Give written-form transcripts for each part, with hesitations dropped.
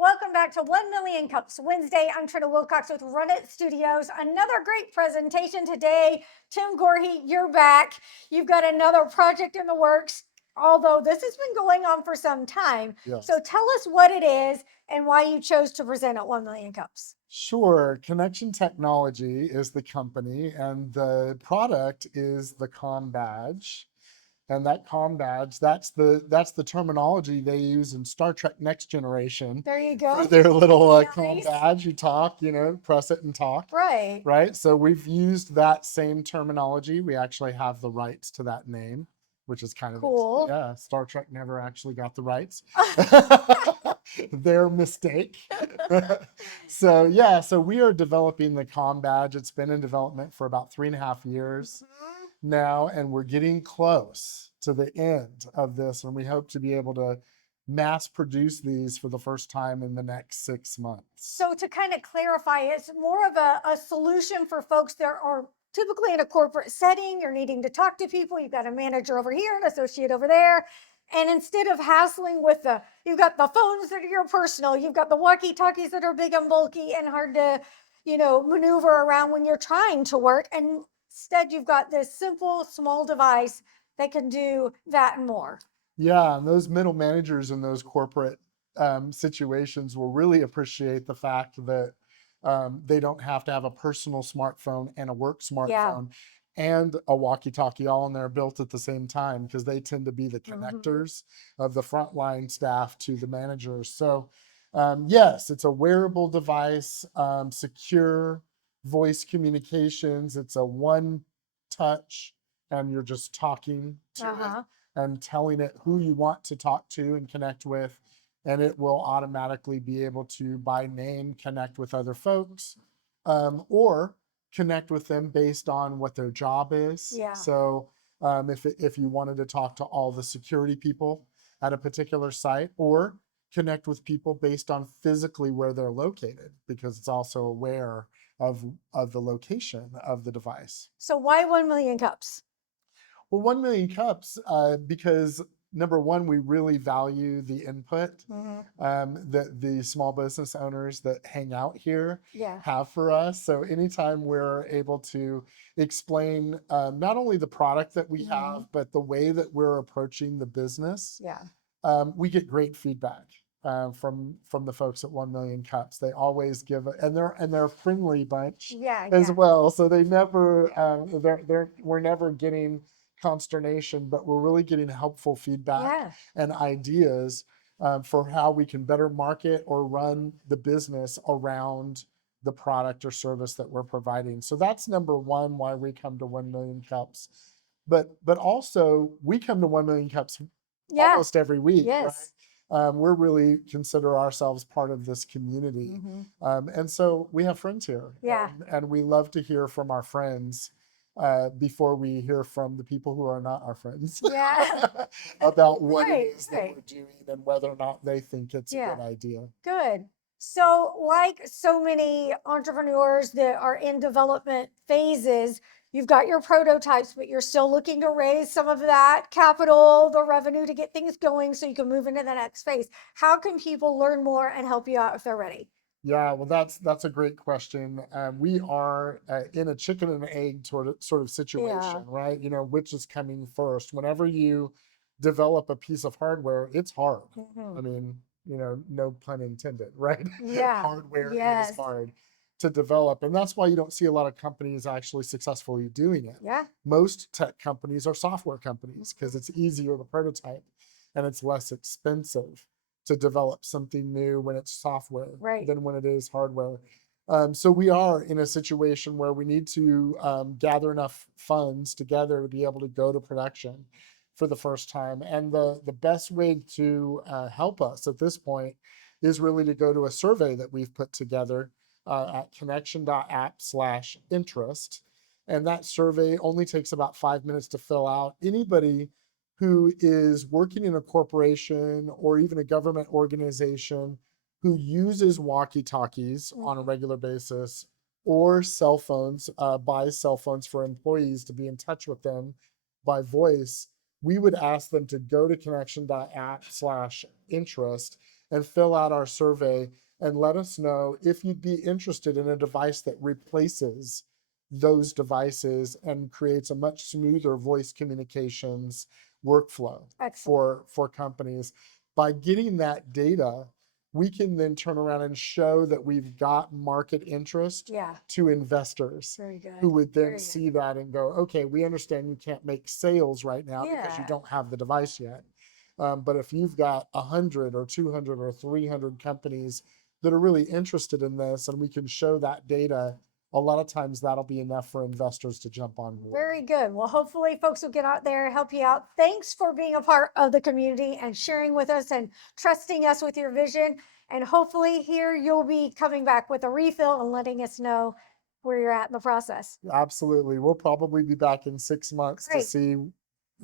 Welcome back to 1 Million Cups Wednesday. I'm Trina Wilcox with Run It Studios. Another great presentation today. Tim Goree, you're back. You've got another project in the works, although this has been going on for some time. Yes. So tell us what it is and why you chose to present at 1 Million Cups. Sure. Connection Technology is the company, and the product is the comm badge. And that comm badge, that's the terminology they use in Star Trek Next Generation. There you go. For their little Nice. comm badge. You talk, press it and talk. Right. Right. So we've used that same terminology. We actually have the rights to that name, which is kind of Cool. Yeah, Star Trek never actually got the rights. Their mistake. So we are developing the comm badge. It's been in development for about 3.5 years now, and we're getting close to the end of this, and we hope to be able to mass produce these for the first time in the next 6 months. So to kind of clarify, it's more of a solution for folks that are typically in a corporate setting. You're needing to talk to people. You've got a manager over here, an associate over there. And instead of hassling with you've got the phones that are your personal, you've got the walkie-talkies that are big and bulky and hard to, maneuver around when you're trying to work. And instead, you've got this simple, small device that can do that and more. Yeah, and those middle managers in those corporate situations will really appreciate the fact that they don't have to have a personal smartphone and a work smartphone and a walkie-talkie all in there built at the same time, because they tend to be the connectors of the frontline staff to the managers. So yes, it's a wearable device, secure voice communications. It's a one touch, and you're just talking to it and telling it who you want to talk to and connect with. And it will automatically be able to, by name, connect with other folks or connect with them based on what their job is. Yeah. So if you wanted to talk to all the security people at a particular site, or connect with people based on physically where they're located, because it's also aware of the location of the device. So why 1 Million Cups? Well, 1 Million Cups, because number one, we really value the input that the small business owners that hang out here have for us. So anytime we're able to explain not only the product that we have, but the way that we're approaching the business, we get great feedback from the folks at 1 Million Cups. They always give and they're a friendly bunch as well. So they never we're never getting consternation, but we're really getting helpful feedback and ideas for how we can better market or run the business around the product or service that we're providing. So that's number one, why we come to 1 Million Cups. But also we come to 1 Million Cups almost every week. Right? We're really consider ourselves part of this community. And so we have friends here. And we love to hear from our friends before we hear from the people who are not our friends about what it is that we're doing and whether or not they think it's a good idea. Good. So like so many entrepreneurs that are in development phases, you've got your prototypes, but you're still looking to raise some of that capital, the revenue to get things going so you can move into the next phase. How can people learn more and help you out if they're ready? Yeah, well, that's a great question. We are in a chicken and egg sort of situation, right? Which is coming first. Whenever you develop a piece of hardware, it's hard. I mean, no pun intended, right? Hardware is hard to develop, and that's why you don't see a lot of companies actually successfully doing it. Most tech companies are software companies because it's easier to prototype and it's less expensive to develop something new when it's software than when it is hardware. So we are in a situation where we need to gather enough funds together to be able to go to production for the first time. And the best way to help us at this point is really to go to a survey that we've put together at connection.app/interest. And that survey only takes about 5 minutes to fill out. Anybody who is working in a corporation or even a government organization who uses walkie-talkies on a regular basis, or cell phones, buys cell phones for employees to be in touch with them by voice, we would ask them to go to connection.app/interest and fill out our survey and let us know if you'd be interested in a device that replaces those devices and creates a much smoother voice communications workflow for companies. By getting that data, we can then turn around and show that we've got market interest to investors who would then see that and go, okay, we understand you can't make sales right now because you don't have the device yet. But if you've got 100 or 200 or 300 companies that are really interested in this and we can show that data, a lot of times that'll be enough for investors to jump on board. Very good. Well, hopefully folks will get out there and help you out. Thanks for being a part of the community and sharing with us and trusting us with your vision. And hopefully here you'll be coming back with a refill and letting us know where you're at in the process. Absolutely. We'll probably be back in 6 months to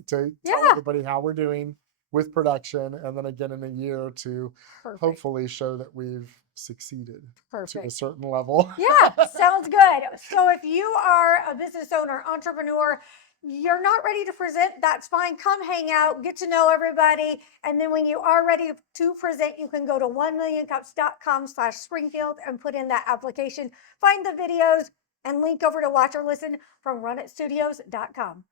tell everybody how we're doing with production, and then again in a year to hopefully show that we've succeeded to a certain level. Yeah, sounds good. So if you are a business owner, entrepreneur, you're not ready to present, that's fine. Come hang out, get to know everybody. And then when you are ready to present, you can go to 1millioncups.com/Springfield and put in that application, find the videos, and link over to watch or listen from runitstudios.com.